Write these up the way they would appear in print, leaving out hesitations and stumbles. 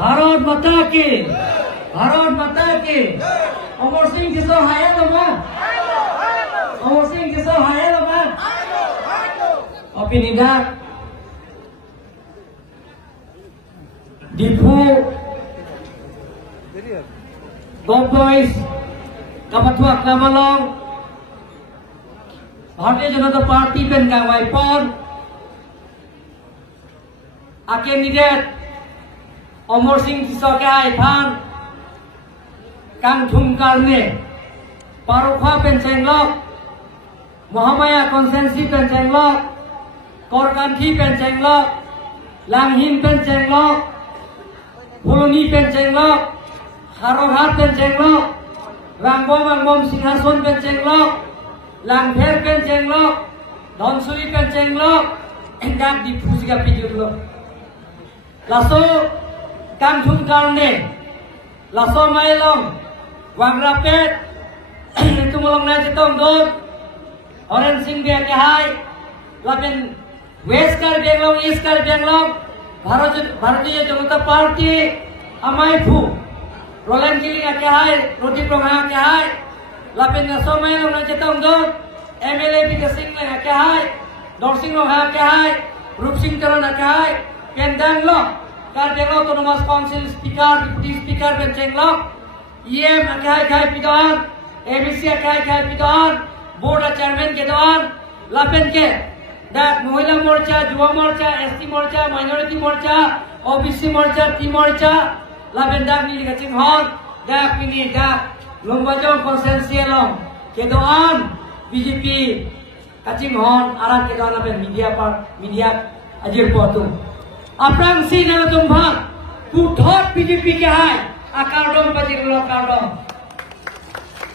भारत माता की, भारत माता की। अमर सिंह किसो हाय लोगा, अमर सिंह किसो हाय लोगा। Opini dak Dipu Gombois Kapatua Kamalong Bharatiya Janata Party pen gawai pon candidate Amar Singh Kisoke ai phan Kang Thum Karne Parukha pen chenglok Mohamaya Konsensi pen chenglok Korkanthi pen chenglok Langhin pen chenglok Puloni pen chenglok Harorhat pen chenglok Rangbom Singhason pen chenglok Langpher pen chenglok Dhonsuri pen chenglok Engak di Pusiga pijurlo Laso Kangthum Karne Laso Mailong Wangrapet Tumulong na jitong dod Oren Singh Bia Kahai Lapen West Kar Benglong East Kar Benglong Bharatiya Janata Party Amai Phu Roland Killing Kahai Roti Prongha Kahai Lapen Laso Mailong na jitong dod MLA Bika Singh na Kahai Dorsing Longha Kahai Rup Singh Taran Kahai Kendang Lok Kar Benglong Autonomous Council Speaker Deputy Speaker Ben Chenglok EM Kahai Kahai Pidoan ABC Kahai Kahai Pidoan Board Chairman ke doan Lapen ke dak Mohila Morcha Yuva Morcha ST Morcha Minority Morcha OBC Morcha T Morcha Lapen dak ni kaching hon dak ini dak Lombajong Konsensialong ke doan BJP kaching hon aran ke doan lapen media ajir potung aprang si na tumbang puthot BJP ke hai akardom pajir lo kardom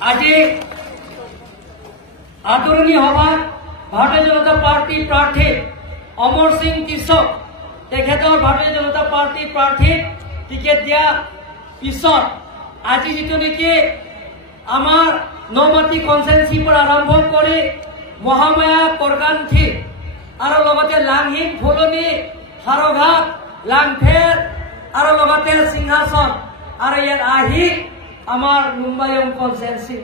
aji आदरणीय हवा Bharatiya Janata party प्रार्थी अमर सिंह किशोर तेखेतर Bharatiya Janata party प्रार्थी ticket दिया पिছত আজি जितु नेकी आमार नौमाटी कन्सेन्सी पर आरम्भ करी महामाया करकान्थी आरो लगते लांगहिन फुलनी हारघाट लांगफेर आरो लगते सिंहासन आरो यार आही आमार मुम्बाइम कन्सेन्सी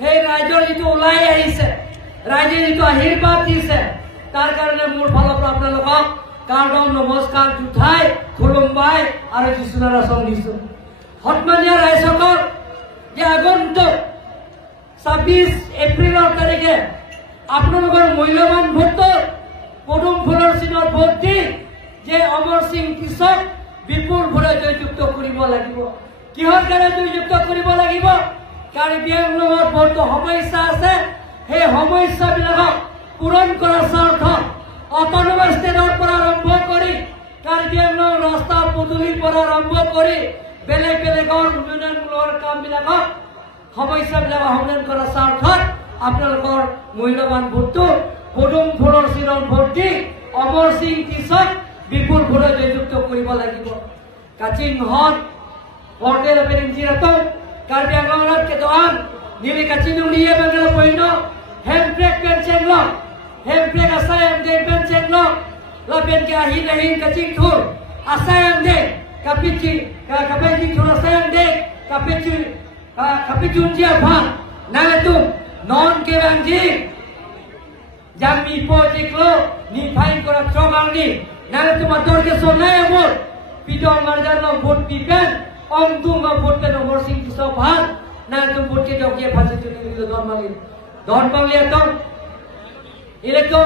हे राइजर जितु उलाई आहिसे राइजे जितु आशीर्बाद दिसे तार कारणे मोर फाলৰ পৰা আপোনালোকক কাৰ্ডম নমস্কাৰ জুঠাই খুলুমবাই আৰু যিশুনাৰ সং দিছো হতমানিয়া ৰাইজসকল যে আগন্তুক 26 এপ্ৰিলৰ তাৰিখে আপোনালোকৰ মূল্যৱান ভোট পদুম ফুলৰ চিনত ভোট দি যে অমৰ সিং কিশোৰ বিপুল ভোটে জয়যুক্ত কৰিব লাগিব কিহৰ কাৰণে জয়যুক্ত কৰিব লাগিব কাৰ্বিআং লগত বহুত সমস্যা আছে সেই সমস্যাবিলাক পূৰণ কৰাৰ স্বাৰ্থত অট'নমাছ ষ্টেটৰ পৰা আৰম্ভ কৰি কাৰ্বিআং ৰাস্তা পদূলিৰ পৰা আৰম্ভ কৰি বেলেগ বেলেগৰ উন্নয়নমূলক কামবিলাকক সমস্যাবিলাক সমাধান কৰাৰ স্বাৰ্থত আপোনালোকৰ মূল্যৱান ভোটটো পদুম ফুলৰ চিনত ভোট দি অমৰ সিং কিশোৰ বিপুল ভোটে জয়যুক্ত কৰিব লাগিব কাচিং হন hotel পেৰিঞ্জিৰাটো Karbiang Longat ke doan nili kacinu liye bangla poino handbrake pen chenglok handbrake asayam de pen chenglok lapen ke ahin ahin kacing thur asayam de kapichi kapichi thur asayam de kapichun jia bhan naletum non ke bangji jami po jiklo ni phain kora trobalni naletum ator ke sonay amor pidong marjan long vote pipen Om tu nggak vote kan Amar Singh Kisoor bhan, na tu vote ke jauh pasti tu ni don bangli tu, ini tu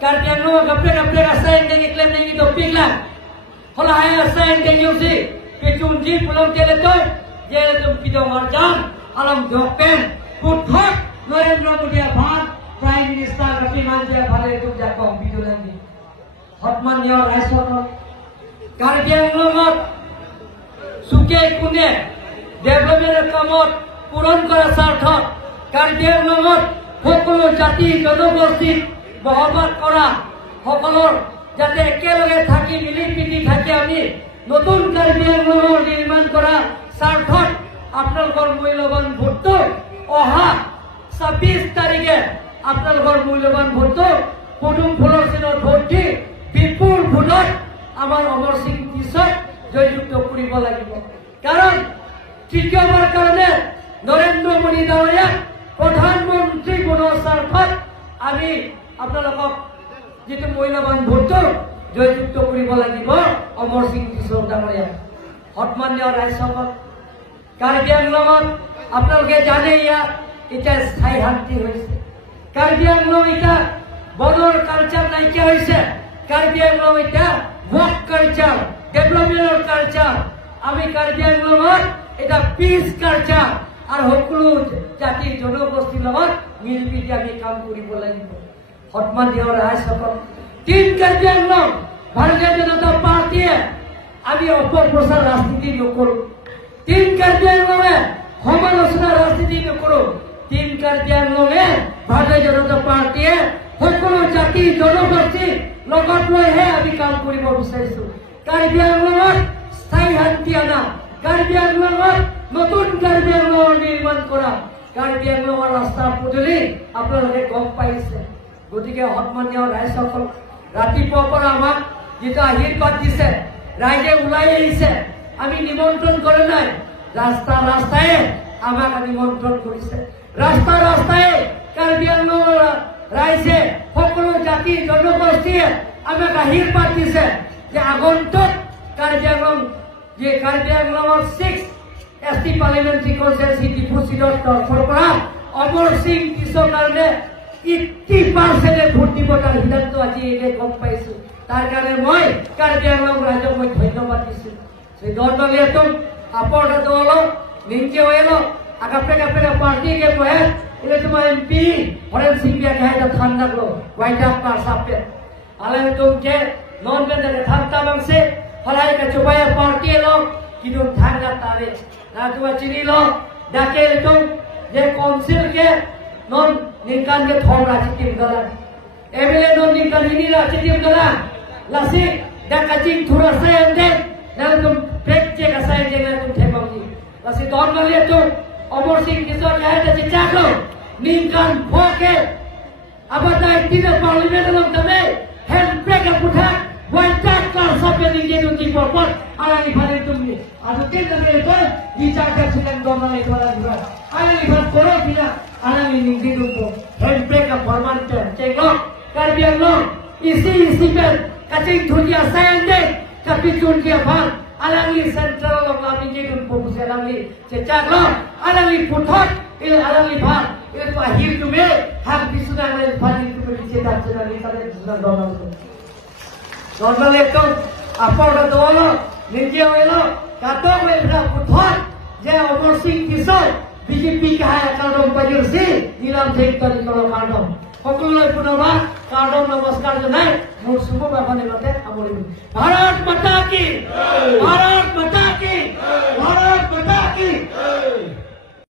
karbiang lo kapre rasa yang dengi klaim dengi tu pinglah, kalau hai rasa yang dengi usi, kecunji pulang ke tu, jadi tu pidong marjan, alam jopen, puthak, Narendra Modi bhan, Prime Minister Rafi Manja bhan itu jakong pidong lagi, hotman ya raisor, karbiang lo mat সুকে কোনে ডেভেলপমেন্টের কামত পূরণ করার স্বার্থত কাৰ্বিআং লঙত সকলো জাতি জনগোষ্ঠী বহবাদ কৰা সকলৰ যাতে একেলগে থাকি মিলি পিটি থাকি আমি নতুন কাৰ্বিআং লঙৰ নিৰ্মাণ কৰা স্বাৰ্থত আপোনালোকৰ মূল্যৱান ভোটটো অহা 26 তাৰিখে আপোনালোকৰ মূল্যৱান ভোটটো পদুম ফুলৰ চিনত ভোট দি বিপুল ভোটত আমাৰ অমৰ সিং কিশোৰ জয়যুক্ত কৰিব লাগিব কাৰণ তৃতীয়বাৰ কাৰণে নৰেন্দ্ৰ মোদী ডাঙৰীয়া প্ৰধানমন্ত্ৰী বনোৱাৰ স্বাৰ্থত আমি আপোনালোকক যিটো মূল্যৱান ভোটটো জয়যুক্ত কৰিব লাগিব অমৰ সিং কৃষক ডাঙৰীয়া সন্মানীয় ৰাইজসকল কাৰ্বি আংলঙত আপোনালোকে জানে ইয়াত এতিয়া স্থায়ী শান্তি হৈছে কাৰ্বি আংলং এতিয়া বনৰ কালচাৰ নাইকিয়া হৈছে কাৰ্বি আংলং এতিয়া ৱৰ্ক কালচাৰ ডেভেলপমেণ্টৰ কালচাৰ আমি কাৰ্বি আংলঙত এটা পিচ কালচাৰ আৰু সকলো জাতি জনগোষ্ঠীৰ লগত মিলিপিটি আমি কাম কৰিব লাগিব সন্মানীয় ৰাইজসকল তিন কাৰ্বি আংলং ভাৰতীয় জনতা পাৰ্টীয়ে আমি অপপ্ৰচাৰ ৰাজনীতি নকৰোঁ তিন কাৰ্বি আংলঙে সমালোচনা ৰাজনীতি নকৰোঁ তিন কাৰ্বি আংলঙে ভাৰতীয় জনতা পাৰ্টীয়ে সকলো জাতি জনগোষ্ঠী লগত লৈহে আমি কাম কৰিব বিচাৰিছোঁ কাৰ্বি আংলঙত স্থায়ী শান্তি অনা কাৰ্বি আংলঙত নতুন কাৰ্বি আংলঙৰ নিৰ্মাণ কৰা কাৰ্বি আংলঙৰ ৰাস্তা পদূলি আপোনালোকে গম পাইছে গতিকে সন্মানীয় ৰাইজসকল ৰাতিপুৱাৰ পৰা আমাক যিটো আশীৰ্বাদ দিছে ৰাইজে ওলাই আহিছে আমি নিমন্ত্ৰণ কৰা নাই ৰাস্তাই আমাক নিমন্ত্ৰণ কৰিছে ৰাস্তাই কাৰ্বি আংলঙৰ ৰাইজে সকলো জাতি জনগোষ্ঠীয়ে আমাক আশীৰ্বাদ দিছে যে আগন্তুক কাৰ্বি আংলং যে কাৰ্বি আংলঙৰ 6 ST পাৰ্লিমেণ্টাৰী কনষ্টিটুৱেঞ্চি ডিপু চিটৰ তৰফৰ পৰা অমৰ সিং কৃষকৰ কাৰণে 80% ভোট দিব তাৰ সিদ্ধান্ত আজি এই গম পাইছো তাৰ কাৰণে মই কাৰ্বি আংলং ৰাইজক মই ধন্যবাদ দিছো সেই দলদলীয় তুম আপৰ্টা দলো নিঞ্চে ওয়েলো আগাপেগা পার্টি के तहत इले तुम एमपी हरेन सिंह के कहे ঠান্ডা লো वाइटा का सापे आले तुम के नॉन के थांता बंसे फलाई के चुबाया पार्टी लो कि तुम ठांगा तारे ना तुम चिनी लो डाके तुम जे काउंसिल के नॉन निकाल के थोम राजी टीम गला एमएलए नॉन निकाल हिनी राजी टीम गला लसी डाकाचिंग थोड़ा से अंदर ना तुम पेट चेक असाय जे तुम थेमाउजी लसी दौड़ गले तुम অমৰ সিং কৃষক ইয়াতে চিটাকো নিকান ফকে আবাদাই তিনে পার্লামেন্ট লম তবে হেড ব্রেক পুঠা ওয়াইটা কার সবে নিজে দুটি পরপর আলানি ভালে তুমি আজ তিনজনে তো বিচারটা ছিলেন দমনে ধরা দিবা আলানি ভাল করো কিনা আলানি নিজে দুটো হেড ব্রেক ফরমান্ট চেগো কার্বি আংলং ইসি पे কাচিং ধুলিয়া সাইন্ডে কাপি চুনকিয়া ভান alangi sentral lo kami jadi fokus alangi cecaklo alangi putot ile alangi bhan ile tu akhir tu me hak bisuna ile bhan itu me cetak cetak ile kale bisuna donal itu apa udah dolo ninja welo katong le putot je Omar Singh Kishok BJP ka hai kardom pajur si nilam thek tari kalo kardom সকলো পুনৰবাৰ কাৰ্ডম নমস্কাৰ জনাই মোৰ শুভ বাখনে মতে আমৰি ভাৰত মাতা কি